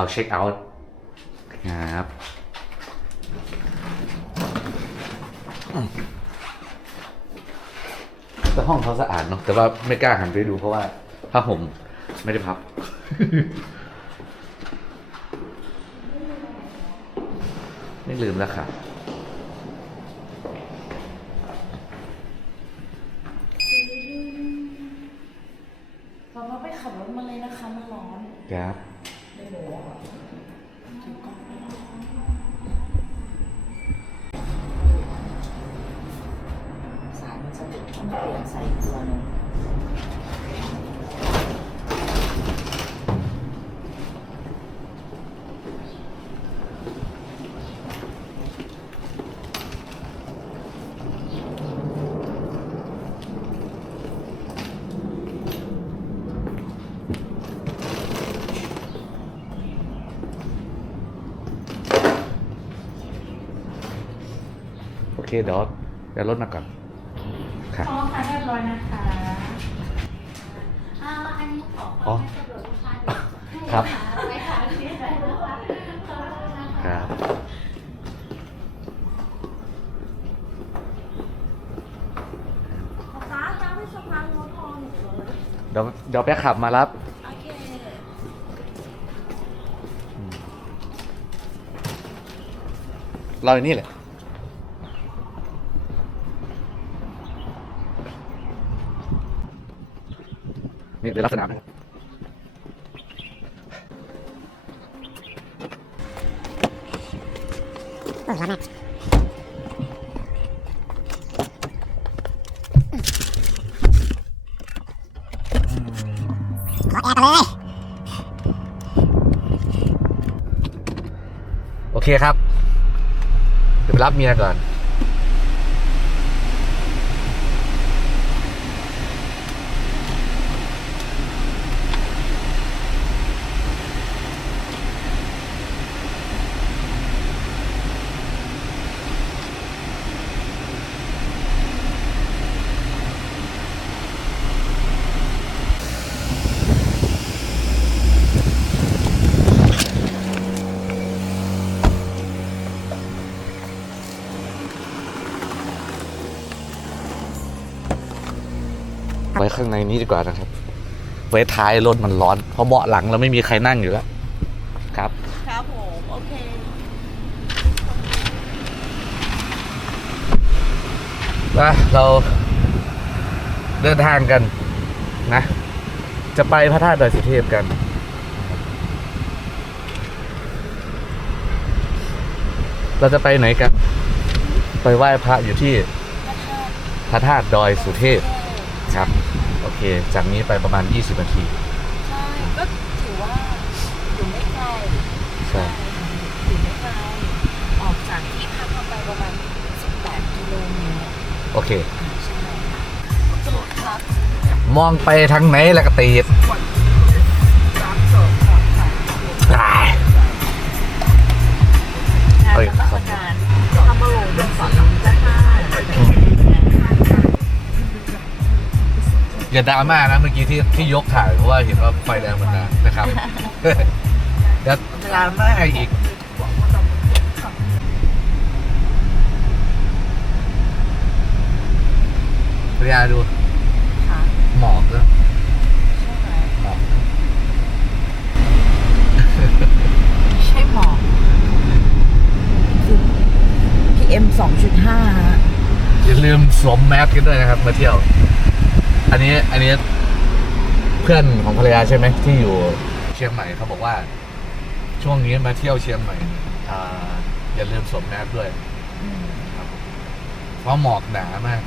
เราเช็คเอาท์ครับแต่ห้องเขาสะอาดเนาะแต่ว่าไม่กล้าหันไปดูเพราะว่าผ้าห่มไม่ได้พับ ไม่ลืมแล้วค่ะเราก็ไปขับรถมาเลยนะคะมันร้อนครับ ไม่รู้อะถือกล้องไปแล้วสายมันจะหลุดต้องเปลี่ยนใส่อีกตัวหนึง โอ เคเดี๋ยวเดี๋ยวรถมาก่อน ค่ะ อ๋อค่ะเรียบร้อยนะคะอ่าอันนี้ขออ๋อให้สะดวกลูกค้าหน่อยครับให้ลูกค้าไว้ค่ะที่ไหนนะคะขอบคุณนะคะครับฟ้าจ้าไปสะพานรถทองหนูเลยเดี๋ยวเดี๋ยวไปขับมารับ โอเคเราอยู่นี่แหละ นี่เป็นลักษณะนะครับโอเคครับ เดี๋ยวไปรับเมียก่อน ข้างในนี้ดีกว่านะครับ ไว้ท้ายรถมันร้อน เพราะเบาะหลังเราไม่มีใครนั่งอยู่แล้ว ครับ ครับผมโอเคมาเราเดินทางกันนะ จะไปพระธาตุดอยสุเทพกัน เราจะไปไหนกัน ไปไหว้พระอยู่ที่พระธาตุดอยสุเทพ เค จากนี้ไปประมาณ 20 นาที ใช่ ก็ถือว่าอยู่ไม่ไกลใช่อยู่ไม่ไกลออกจากที่พักเราไปประมาณ 18 กิโลเมตรโอเค ใช่ค่ะสมุดพักมองไปทางไหนแล้วก็ตีด อย่าดราม่านะเมื่อกี้ที่ที่ยกถ่ายเพราะว่าเห็นว่าไฟแดงมันนานนะครับอย่าดราม่าอีกพยาดูค่ะหมอกแล้วใช่ไหมหมอกใช่หมอกคือ PM 2.5ฮะอย่าลืมสวมแมสกันด้วยนะครับ มาเที่ยว อันนี้อันนี้เพื่อนของภรรยาใช่ไหมที่อยู่เชียงใหม่เขาบอกว่า ช่วงนี้มาเที่ยวเชียงใหม่อ่าอย่าลืมสวมแมสด้วย เพราะหมอกหนามาก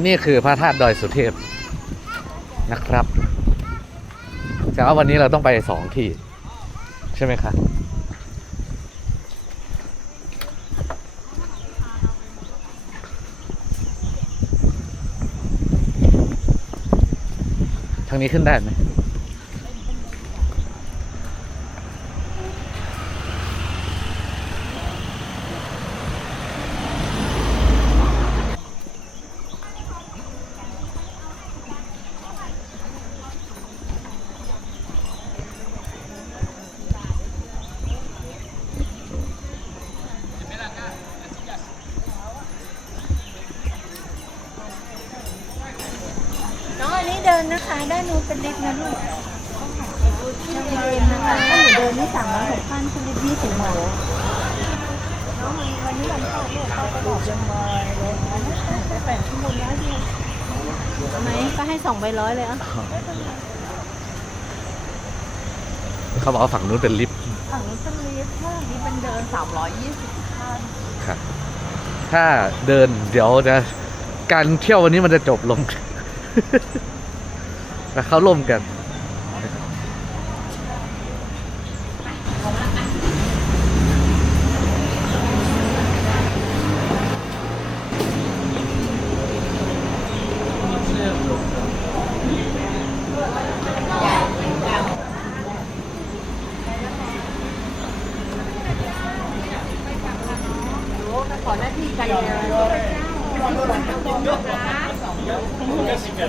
ที่นี่คือพระธาตุดอยสุเทพนะครับแต่ว่าวันนี้เราต้องไปสองที่ ใช่ไหมคะทางนี้ขึ้นได้ไหม น้องอันนี้เดินนะ คะด้านนู้นเป็นลิฟต์นะลูกยังเดินนะคะถ้าหนูเดินนี่สามร้อยหกพันคือลิฟต์ยี่สิบบาทน้องวันนี้วันเข้าลูกเข้ากระบอกยังมาเลยไปแปดชั่วโมงแล้วที่ไหมก็ให้สองใบร้อยเลยอะเขาบอกว่าฝั่งนู้นเป็นลิฟต์ฝั่งนู้นเป็นลิฟต์ถ้านี้เป็นเดินสามร้อยยี่สิบขั้นครับถ้าเดินเดี๋ยวจะการเที่ยววันนี้มันจะจบลง แล้วเขาล่มกัน ขอหน้าที่การงาน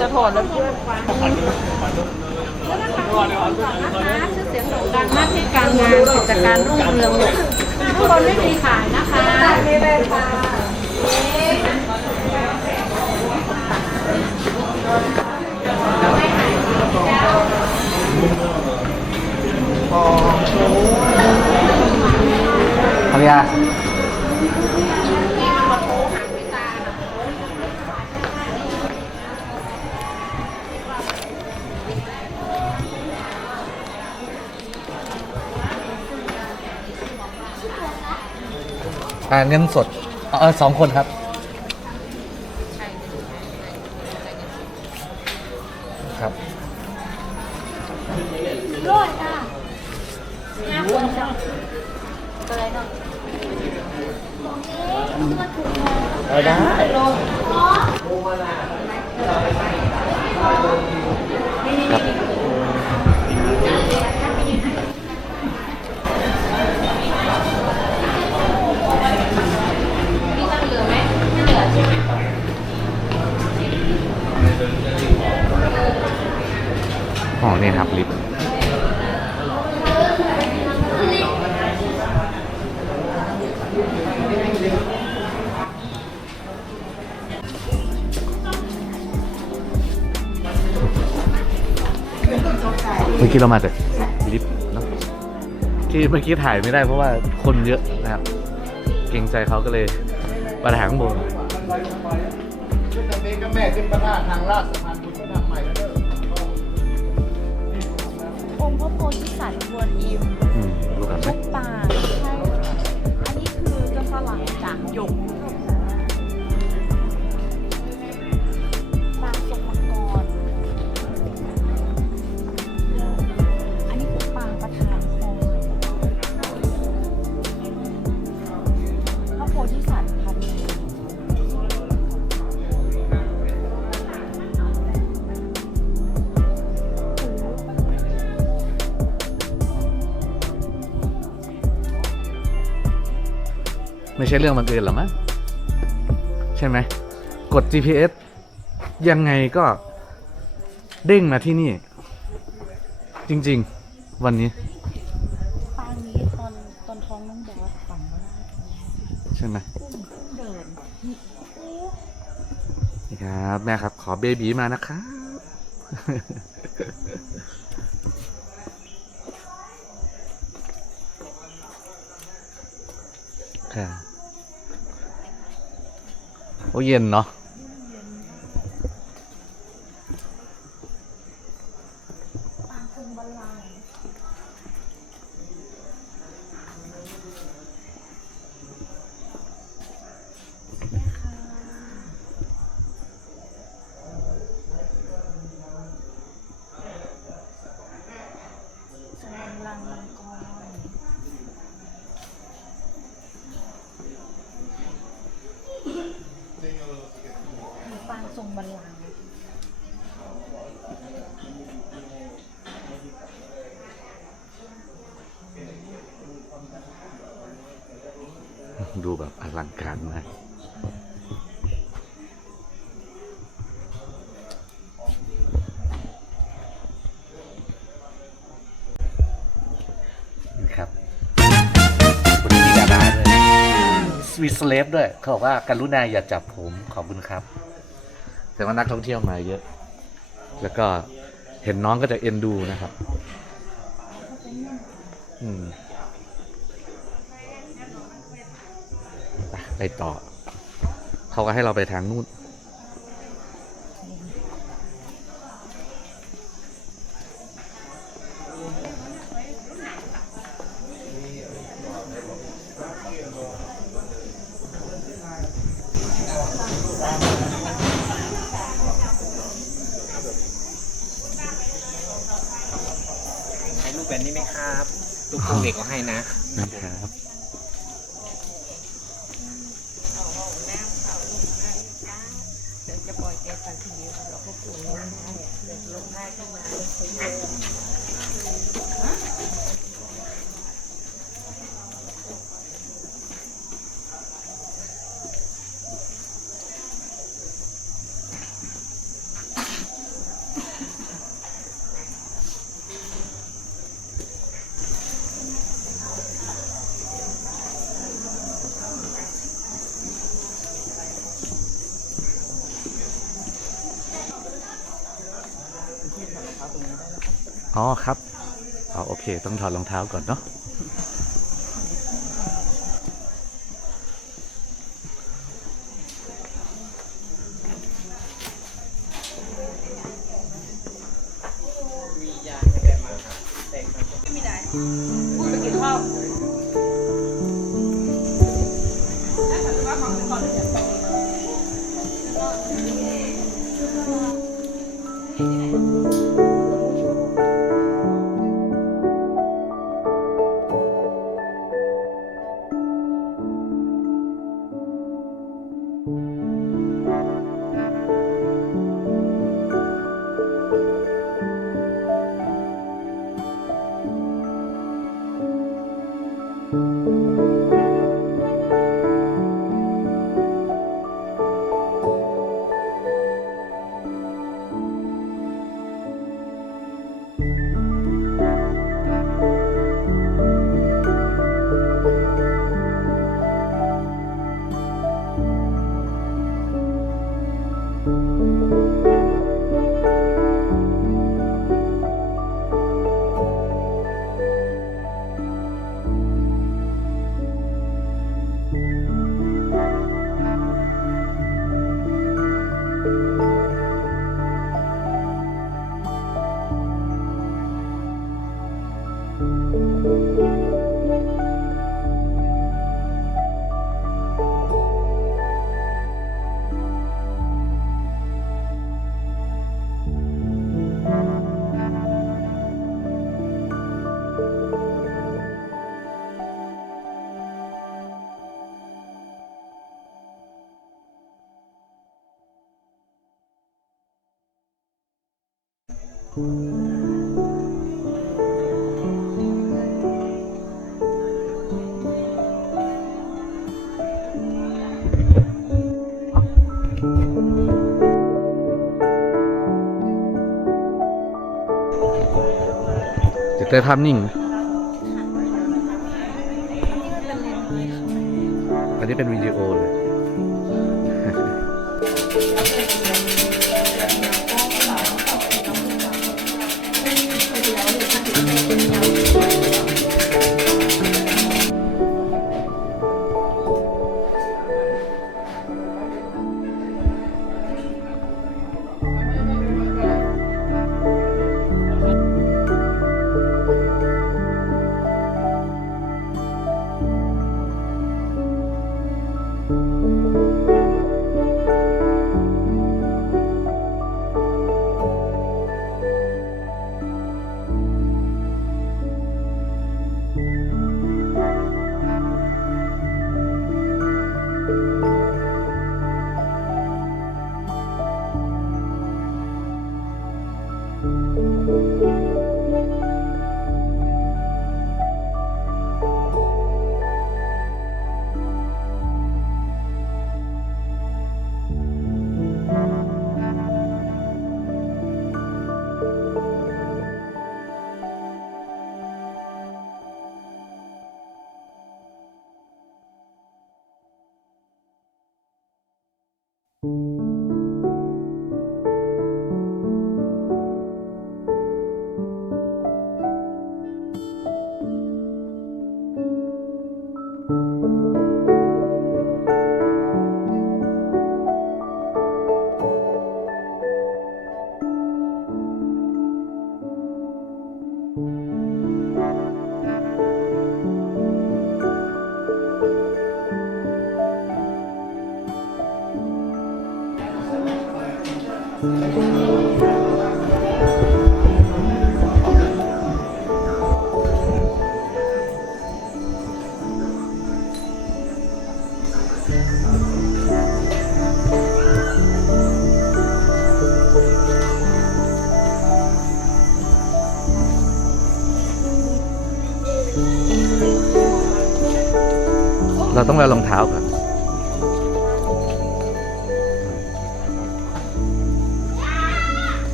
จะถอดแล้วเพื่อนฟังแล้วนะคะก่อนนะคะชื่อเสียงโด่งดังหน้าที่การงานกิจการรุ่งเรืองทุกคนไม่มีขายนะคะไม่ได้ค่ะ ภรรยอ่าเงินสด เออสองคนครับ เมื่อกี้ถ่ายไม่ได้เพราะว่าคนเยอะนะครับ เกรงใจเขาก็เลยมาถ่ายข้างบนขึ้นทางนี้ก็แม่ขึ้นพระธาตุทางลาดสะพานบุญก็ทำใหม่แล้วเด้อองค์พระโพธิสัตว์กวนอิมอืมดูกันไหมลูกปลาใไม่ใช่เรื่องบังเอิญหรอมั้งใช่ไหมกด GPS ยังไงก็เด้งมาที่นี่ จริง ๆ วันนี้ปางนี้ตอนตอนท้องน้องบอสฝังว่าใช่ไหมเดินนี่ครับ แม่ครับ ขอเบบีมานะครับค่ะ โอ้เย็นเนาะ บัลลังก์ ดูแบบอลังการมากนะครับวันนี้มีดาราด้วยสวีสเลฟด้วย เขาบอกว่าการุณาอย่าจับผมขอบคุณครับ แต่ว่านักท่องเที่ยวมาเยอะ แล้วก็เห็นน้องก็จะเอ็นดูนะครับ อืม ไปไปต่อ เขาก็ให้เราไปทางนู่นใช้รูปแบบนี้ไหมครับรูปโครงเด็กก็ให้นะ นะครับ จะปล่อยแกไปทีเดียวเราก็กลัวลงได้ลงได้ขึ้นมาเลย อ๋อครับ อ๋อโอเค ต้องถอดรองเท้าก่อนเนาะ จะเต้ภาพนิ่ง อันนี้เป็นวิดีโอเลย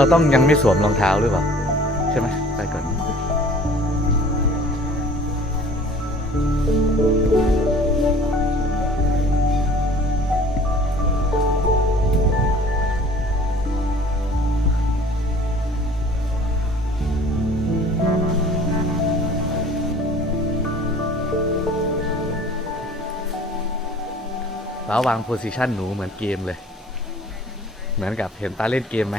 เราต้องยังไม่สวมรองเท้าหรือเปล่า ใช่ไหมไปก่อนฟ้าวางโพสิชันหนูเหมือนเกมเลย เหมือนกับเห็นตาเล่นเกมไหม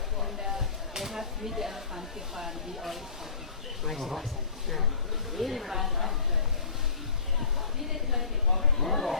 They have with the the oil uh-huh. Yeah.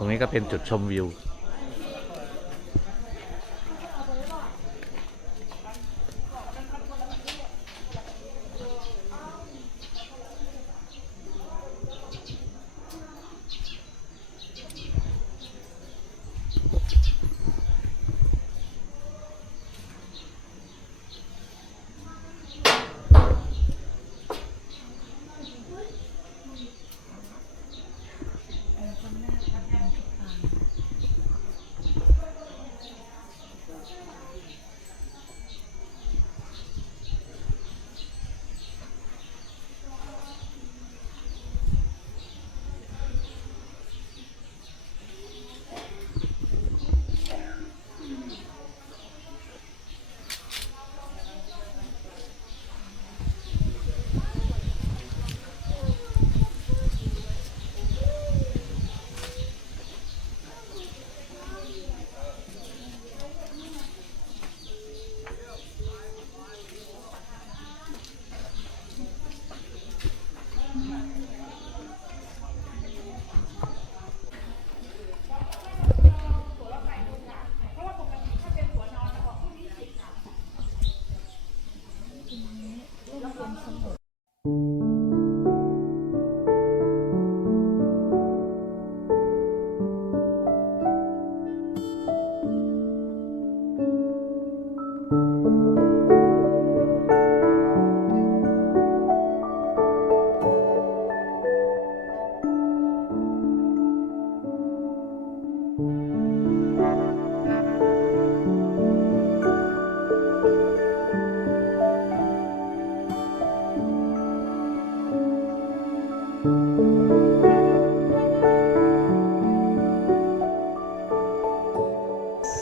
ตรงนี้ก็เป็นจุดชมวิว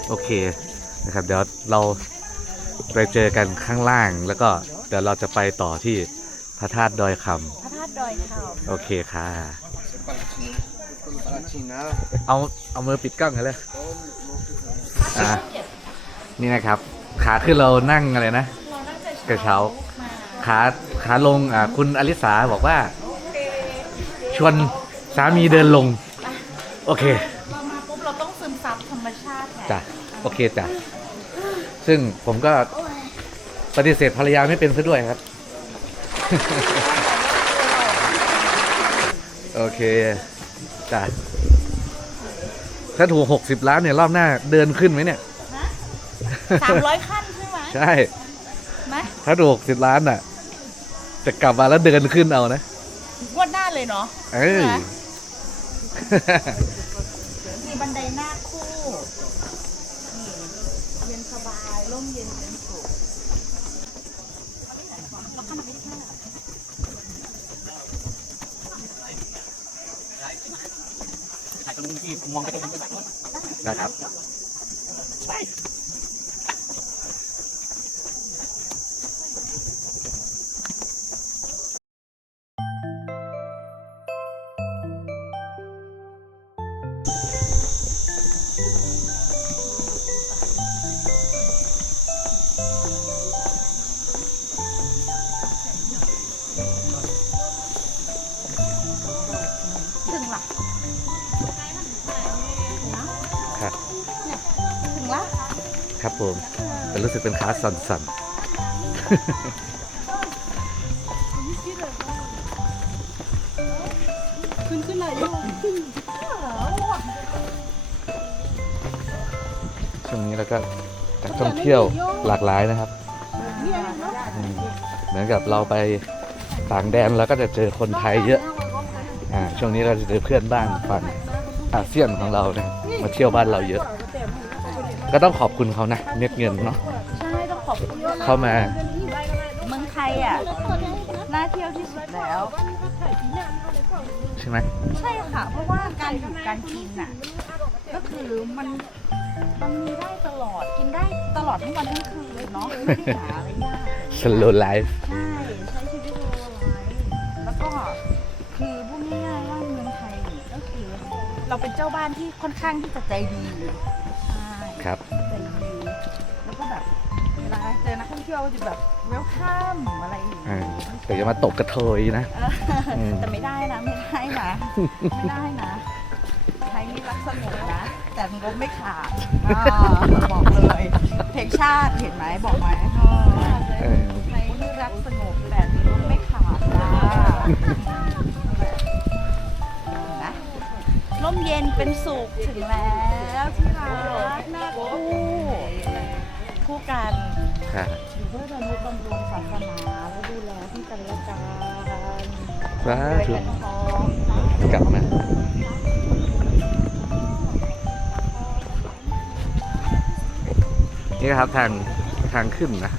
โอเคนะครับ เดี๋ยวเราไปเจอกันข้างล่าง แล้วก็เดี๋ยวเราจะไปต่อที่พระธาตุดอยคพระธาตุดอยเข่าำโอเคค่ะ China. เอาเอามือปิดกล้องกันเลยอะนี่นะครับ ขาขึ้นเรานั่งอะไรนะ กระเช้า ขาขาลงอะคุณอลิสาบอกว่า ชวนสามีเดินลง โอเค เคจ้ะซึ่งผมก็ปฏิเสธภรรยาไม่เป็นซะด้วยครับ โอเคจ้ะถ้าถูกหกสิบล้านเนี่ย รอบหน้าเดินขึ้นไหมเนี่ยสามร้อยขั้นใช่ไหมใช่ไหมถ้าถูกหกสิบล้านน่ะ จะกลับมาแล้วเดินขึ้นเอานะงวดหน้าเลยเนาะเอ้ยมีบันไดหน้าคู่นี่เย็นสบาย ร่มเย็นเป็นสุขได้ครับ ผมแต่รู้สึกเป็นขาสั่นๆช่วงนี้เราก็จากท่องเที่ยวหลากหลายนะครับ เหมือนกับเราไปต่างแดนแล้วก็จะเจอคนไทยเยอะอ่าช่วงนี้เราจะเจอเพื่อนบ้านฝั่งอาเซียนของเราเนี่ยมาเที่ยวบ้านเราเยอะ ก็ต้องขอบคุณเขานะเม็ดเงินเนาะใช่ต้องขอบคุณด้วยนะเข้ามาเมืองไทยอะน่าเที่ยวที่สุดแล้ว ใช่ไหมใช่ค่ะ เพราะว่าการอยู่การกินน่ะก็คือมันมันมีได้ตลอดกินได้ตลอดทั้งวันทั้งคืนเนาะไม่ได้หาอะไรยาก slow life ใช่ใช้ชีวิตโรลไลฟ์แล้วก็คือพูดง่ายๆว่าเมืองไทยนี่ก็คือ เราเป็นเจ้าบ้านที่ค่อนข้างที่จะใจดีใช่ ครับใจดีแล้วก็แบบเวลาเจอนักท่องเที่ยวก็จะแบบเวลคัมอะไรอย่างอ่าเงี้ยแต่อย่ามาตกกระเทยนะ เอออืมแต่ไม่ได้นะไม่ได้นะไม่ได้นะไทยนี่รักสงบนะ แต่งบไม่ขาดอ่าบอกเลยเพลงชาติเห็นไหมบอกไหมเออเออไทยนี่รักสงบแต่งบไม่ขาดนะเห็นไหมร่มเย็นเป็นสุขถึงแล้ว วที่รักหน้าคู่คู่กันค่ะอยู่เพื่อจะรู้บำรุงศาสนาและดูแลที่กันและกันสาด้วยธุกันทองกลับมานี่ครับทางทางขึ้นนะ